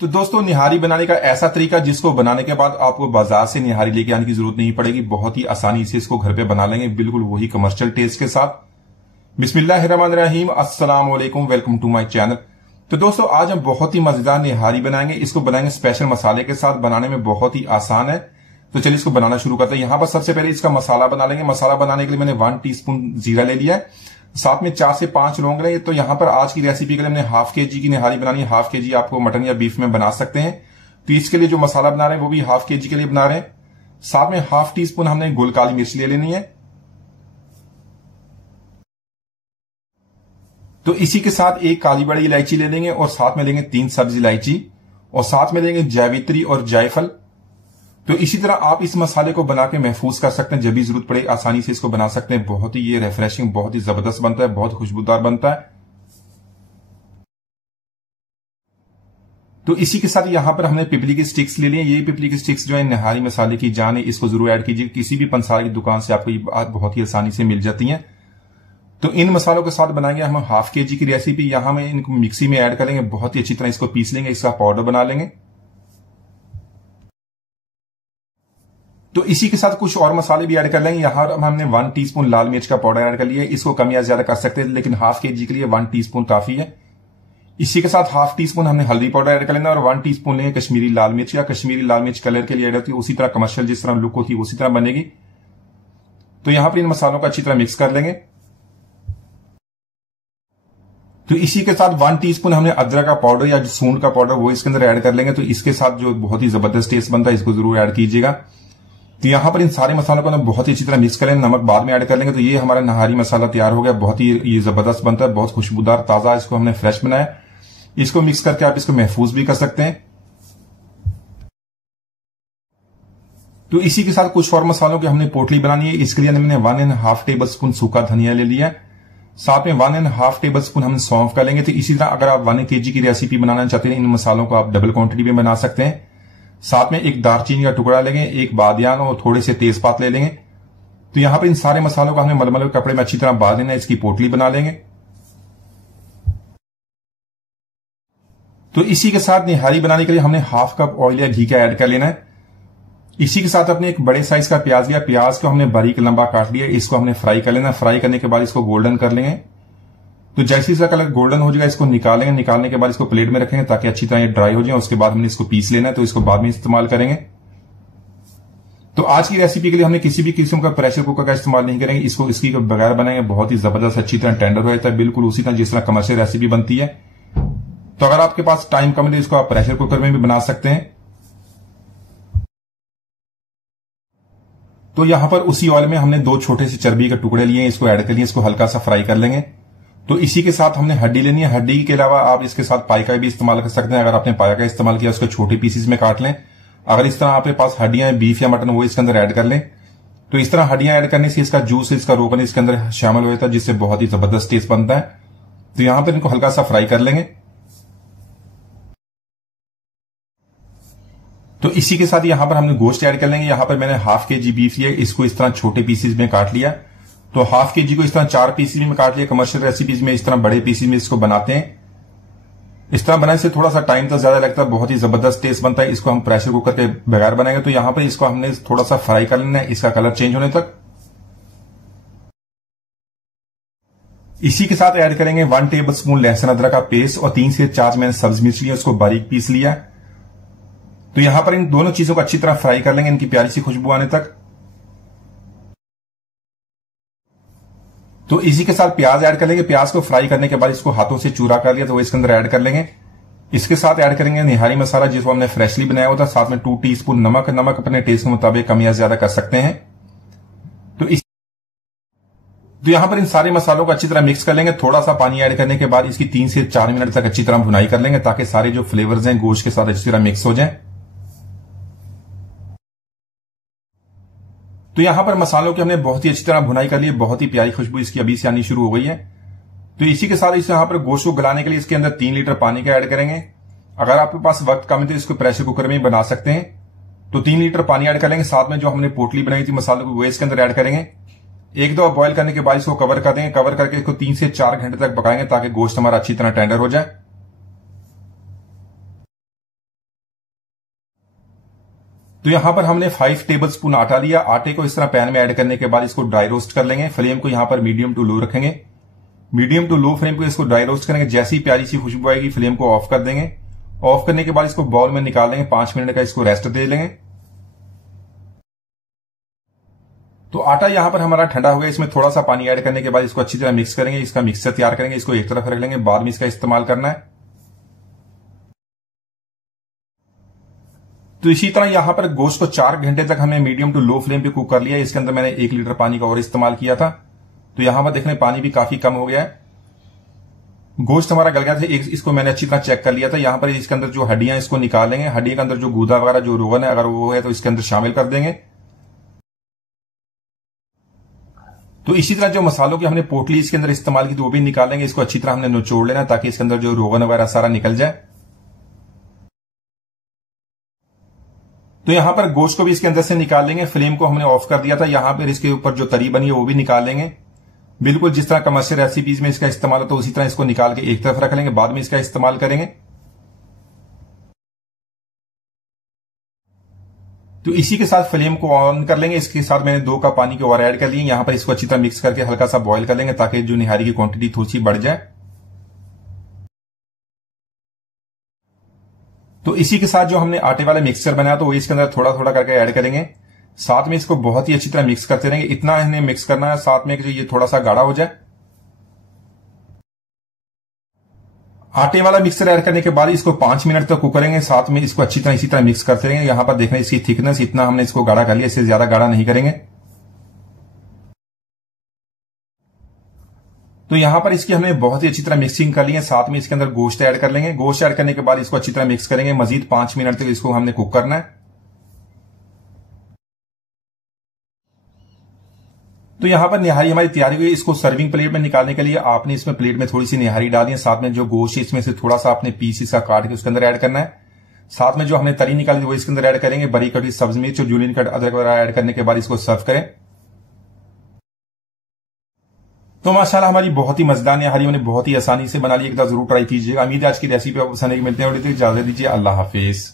तो दोस्तों, निहारी बनाने का ऐसा तरीका जिसको बनाने के बाद आपको बाजार से निहारी लेके आने की जरूरत नहीं पड़ेगी। बहुत ही आसानी से इसको घर पे बना लेंगे, बिल्कुल वही कमर्शियल टेस्ट के साथ। बिस्मिल्लाहिर्रहमानिर्रहीम, अस्सलाम वालेकुम, वेलकम टू माय चैनल। तो दोस्तों, आज हम बहुत ही मजेदार निहारी बनाएंगे। इसको बनाएंगे स्पेशल मसाले के साथ, बनाने में बहुत ही आसान है। तो चलिए इसको बनाना शुरू करते हैं। यहां पर सबसे पहले इसका मसाला बना लेंगे। मसाला बनाने के लिए मैंने 1 टीस्पून जीरा ले लिया है, साथ में 4 से 5 लौंग लेंगे। तो यहां पर आज की रेसिपी के लिए हमने हाफ केजी की निहारी बनानी है। हाफ केजी आपको मटन या बीफ में बना सकते हैं। तो इसके लिए जो मसाला बना रहे हैं वो भी हाफ केजी के लिए बना रहे हैं। साथ में हाफ टी स्पून हमने गोल काली मिर्च ले लेनी है। तो इसी के साथ एक काली बड़ी इलायची ले लेंगे और साथ में लेंगे 3 सब्ज इलायची और साथ में लेंगे जावित्री और जायफल। तो इसी तरह आप इस मसाले को बना के महफूज कर सकते हैं, जब भी जरूरत पड़े आसानी से इसको बना सकते हैं। बहुत ही ये रिफ्रेशिंग, बहुत ही जबरदस्त बनता है, बहुत खुशबूदार बनता है। तो इसी के साथ यहां पर हमने पिपली की स्टिक्स ले ली है। ये पिपली की स्टिक्स जो है निहारी मसाले की जान है, इसको जरूर ऐड कीजिए। किसी भी पंसारी की दुकान से आपको ये बहुत ही आसानी से मिल जाती है। तो इन मसालों के साथ बनाएंगे हम हाफ केजी की रेसिपी। यहां में इनको मिक्सी में ऐड करेंगे, बहुत ही अच्छी तरह इसको पीस लेंगे, इसका पाउडर बना लेंगे। तो इसी के साथ कुछ और मसाले भी ऐड कर लेंगे। यहां हमने 1 टीस्पून लाल मिर्च का पाउडर ऐड कर लिया है। इसको कम या ज्यादा कर सकते हैं, लेकिन हाफ केजी के लिए 1 टीस्पून काफी है। इसी के साथ हाफ टीस्पून हमने हल्दी पाउडर ऐड कर लेना और 1 टीस्पून लेंगे कश्मीरी लाल मिर्च। या कश्मीरी लाल मिर्च कलर के लिए ऐड होती है, उसी तरह कमर्शियल जिस तरह लुक होती है उसी तरह बनेगी। तो यहां पर इन मसालों को अच्छी तरह मिक्स कर लेंगे। तो इसी के साथ 1 टीस्पून हमने अदरक का पाउडर या सूंड का पाउडर वो इसके अंदर ऐड कर लेंगे। तो इसके साथ जो बहुत ही जबरदस्त टेस्ट बनता है, इसको जरूर ऐड कीजिएगा। तो यहां पर इन सारे मसालों को बहुत ही अच्छी तरह मिक्स करें, नमक बाद में ऐड कर लेंगे। तो ये हमारा नहारी मसाला तैयार हो गया। बहुत ही ये जबरदस्त बनता है, बहुत खुशबूदार, ताजा। इसको हमने फ्रेश बनाया। इसको मिक्स करके आप इसको महफूज भी कर सकते हैं। तो इसी के साथ कुछ और मसालों की हमने पोटली बनानी है। इसके लिए मैंने 1.5 टेबल स्पून सूखा धनिया ले लिया है। साथ में 1.5 टेबल स्पून हम सौंफ का लेंगे। तो इसी तरह अगर आप 1 केजी की रेसिपी बनाना चाहते हैं, इन मसालों को आप डबल क्वांटिटी में बना सकते हैं। साथ में एक दालचीनी का टुकड़ा लेंगे, एक बादियान और थोड़े से तेजपात ले लेंगे। तो यहां पर इन सारे मसालों को हमने मलमल के कपड़े में अच्छी तरह बांध लेना है। इसकी पोटली बना लेंगे। तो इसी के साथ निहारी बनाने के लिए हमने हाफ कप ऑयल या घी का ऐड कर लेना है। इसी के साथ अपने एक बड़े साइज का प्याज लिया। प्याज को हमने बारीक लंबा काट लिया। इसको हमने फ्राई कर लेना। फ्राई करने के बाद इसको गोल्डन कर लेंगे। तो जैसे इसका कलर गोल्डन हो जाएगा इसको निकालेंगे। निकालने के बाद इसको प्लेट में रखेंगे ताकि अच्छी तरह ये ड्राई हो जाए। उसके बाद हमने इसको पीस लेना है, तो इसको बाद में इस्तेमाल करेंगे। तो आज की रेसिपी के लिए हमने किसी भी किस्म का प्रेशर कुकर का इस्तेमाल नहीं करेंगे। इसको इसकी बगैर बनाएंगे, बहुत ही जबरदस्त अच्छी तरह टेंडर हो जाता है, बिल्कुल उसी तरह जिस तरह कमर्शियल रेसिपी बनती है। तो अगर आपके पास टाइम कम है तो इसको आप प्रेशर कुकर में भी बना सकते हैं। तो यहां पर उसी ऑयल में हमने 2 छोटे से चर्बी के टुकड़े लिए, इसको ऐड कर लिए। इसको हल्का सा फ्राई कर लेंगे। तो इसी के साथ हमने हड्डी लेनी है। हड्डी के अलावा आप इसके साथ पाई का भी इस्तेमाल कर सकते हैं। अगर आपने पाया का इस्तेमाल किया उसको छोटे पीसेस में काट लें। अगर इस तरह आपके पास हड्डियां हैं बीफ या मटन, वो इसके अंदर ऐड कर लें। तो इस तरह हड्डियां ऐड करने से इसका जूस, इसका रोगन इसके अंदर शामिल हो जाता है, जिससे बहुत ही जबरदस्त टेस्ट बनता है। तो यहां पर इनको हल्का सा फ्राई कर लेंगे। तो इसी के साथ यहां पर हमने गोश्त ऐड कर लेंगे। यहां पर मैंने हाफ केजी बीफ लिया, इसको इस तरह छोटे पीसेस में काट लिया। तो हाफ केजी को इस तरह 4 पीसेस में काट लिया। कमर्शियल रेसिपीज में इस तरह बड़े पीसेस में इसको बनाते हैं। इस तरह बनाने से थोड़ा सा टाइम तो ज्यादा लगता है, बहुत ही जबरदस्त टेस्ट बनता है। इसको हम प्रेशर कुकर के बगैर बनाएंगे। तो यहां पर इसको हमने थोड़ा सा फ्राई कर लेना है, इसका कलर चेंज होने तक। इसी के साथ ऐड करेंगे 1 टेबल स्पून लहसुन अदरक का पेस्ट और 3 से 4 मैंने सब्ज मिर्च लिया, उसको बारीक पीस लिया। तो यहां पर इन दोनों चीजों को अच्छी तरह फ्राई कर लेंगे, इनकी प्यारी सी खुशबू आने तक। तो इसी के साथ प्याज ऐड कर लेंगे। प्याज को फ्राई करने के बाद इसको हाथों से चूरा कर लिया, तो वो इसके अंदर ऐड कर लेंगे। इसके साथ ऐड करेंगे निहारी मसाला, जिसको हमने फ्रेशली बनाया हुआ था। साथ में 2 टीस्पून नमक। नमक अपने टेस्ट के मुताबिक कम या ज्यादा कर सकते हैं। तो यहां पर इन सारे मसालों को अच्छी तरह मिक्स कर लेंगे। थोड़ा सा पानी ऐड करने के बाद इसकी 3 से 4 मिनट तक अच्छी तरह भुनाई कर लेंगे, ताकि सारे जो फ्लेवर्स हैं गोश्त के साथ अच्छी तरह मिक्स हो जाएं। तो यहां पर मसालों की हमने बहुत ही अच्छी तरह भुनाई कर ली। बहुत ही प्यारी खुशबू इसकी अभी से आनी शुरू हो गई है। तो इसी के साथ इस यहां पर गोश्त को गलाने के लिए इसके अंदर 3 लीटर पानी का ऐड करेंगे। अगर आपके पास वक्त कम है तो इसको प्रेशर कुकर में ही बना सकते हैं। तो 3 लीटर पानी ऐड कर लेंगे। साथ में जो हमने पोटली बनाई थी मसालों को, वो इसके अंदर ऐड करेंगे। 1-2 बॉईल करने के बाद इसको कवर कर देंगे। कवर करके इसको 3 से 4 घंटे तक पकाएंगे, ताकि गोश्त हमारा अच्छी तरह टेंडर हो जाए। तो यहां पर हमने 5 टेबलस्पून आटा लिया। आटे को इस तरह पैन में ऐड करने के बाद इसको ड्राई रोस्ट कर लेंगे। फ्लेम को यहां पर मीडियम टू लो रखेंगे। मीडियम टू लो फ्लेम पे इसको ड्राई रोस्ट करेंगे। जैसे ही प्यारी सी खुशबू आएगी फ्लेम को ऑफ कर देंगे। ऑफ करने के बाद इसको बाउल में निकाल लेंगे। 5 मिनट का इसको रेस्ट दे लेंगे। तो आटा यहां पर हमारा ठंडा हो गया। इसमें थोड़ा सा पानी ऐड करने के बाद इसको अच्छी तरह मिक्स करेंगे। इसका मिक्सचर तैयार करेंगे। इसको एक तरफ रख लेंगे, बाद में इसका इस्तेमाल करना है। तो इसी तरह यहां पर गोश्त को 4 घंटे तक हमने मीडियम टू लो फ्लेम पे कुक कर लिया। इसके अंदर मैंने 1 लीटर पानी का और इस्तेमाल किया था। तो यहां पर देखने पानी भी काफी कम हो गया है। गोश्त हमारा गल गया था। इसको मैंने अच्छी तरह चेक कर लिया था। यहां पर इसके अंदर जो हड्डियां इसको निकाल लेंगे। हड्डियों के अंदर जो गूदा वगैरह जो रोगन है अगर वो है तो इसके अंदर शामिल कर देंगे। तो इसी तरह जो मसालों की हमने पोटली इसके अंदर इस्तेमाल की थी वो भी निकालेंगे। इसको अच्छी तरह हमने निचोड़ लेना ताकि इसके अंदर जो रोगन वगैरह सारा निकल जाए। तो यहां पर गोश्त को भी इसके अंदर से निकाल लेंगे। फ्लेम को हमने ऑफ कर दिया था। यहां पर इसके ऊपर जो तरी बनी है वो भी निकाल लेंगे। बिल्कुल जिस तरह कमर्शियल रेसिपीज में इसका इस्तेमाल होता है उसी तरह इसको निकाल के एक तरफ रख लेंगे, बाद में इसका इस्तेमाल करेंगे। तो इसी के साथ फ्लेम को ऑन कर लेंगे। इसके साथ मैंने 2 कप पानी के और ऐड कर लिए। यहां पर इसको अच्छी तरह मिक्स करके हल्का सा बॉईल कर लेंगे ताकि जो निहारी की क्वांटिटी थोड़ी सी बढ़ जाए। तो इसी के साथ जो हमने आटे वाला मिक्सचर बनाया तो वो इसके अंदर थोड़ा थोड़ा करके ऐड करेंगे। साथ में इसको बहुत ही अच्छी तरह मिक्स करते रहेंगे। इतना इन्हें मिक्स करना है साथ में कि ये थोड़ा सा गाढ़ा हो जाए। आटे वाला मिक्सचर ऐड करने के बाद इसको 5 मिनट तक कुक करेंगे। साथ में इसको अच्छी तरह इसी तरह मिक्स करते रहेंगे। यहां पर देखना इसकी थिकनेस इतना हमने इसको गाढ़ा कर लिया, इससे ज्यादा गाढ़ा नहीं करेंगे। तो यहां पर इसकी हमने बहुत ही अच्छी तरह मिक्सिंग कर ली है। साथ में इसके अंदर गोश्त ऐड कर लेंगे। गोश्त ऐड करने के बाद इसको अच्छी तरह मिक्स करेंगे। मजीद 5 मिनट तक इसको हमने कुक करना है। तो यहां पर निहारी हमारी तैयारी हुई। इसको सर्विंग प्लेट में निकालने के लिए आपने इसमें प्लेट में थोड़ी सी निहारी डालनी है। साथ में जो गोश्त इसमें से थोड़ा सा अपने पीस इसका काट के उसके अंदर ऐड करना है। साथ में जो हमने तरी निकाली वो इसके अंदर ऐड करेंगे। बड़ी कटी सब्जी मिर्च और जूलियन कट अदरक वगैरह ऐड करने के बाद इसको सर्व करें। तो माशाल्लाह हमारी बहुत ही मजेदार निहारी हमने बहुत ही आसानी से बना ली। एक बार जरूर ट्राई कीजिएगा। उम्मीद है आज की रेसिपी आपको पसंद आएगी। मिलते हैं, इजाजत दीजिए। अल्लाह हाफिज।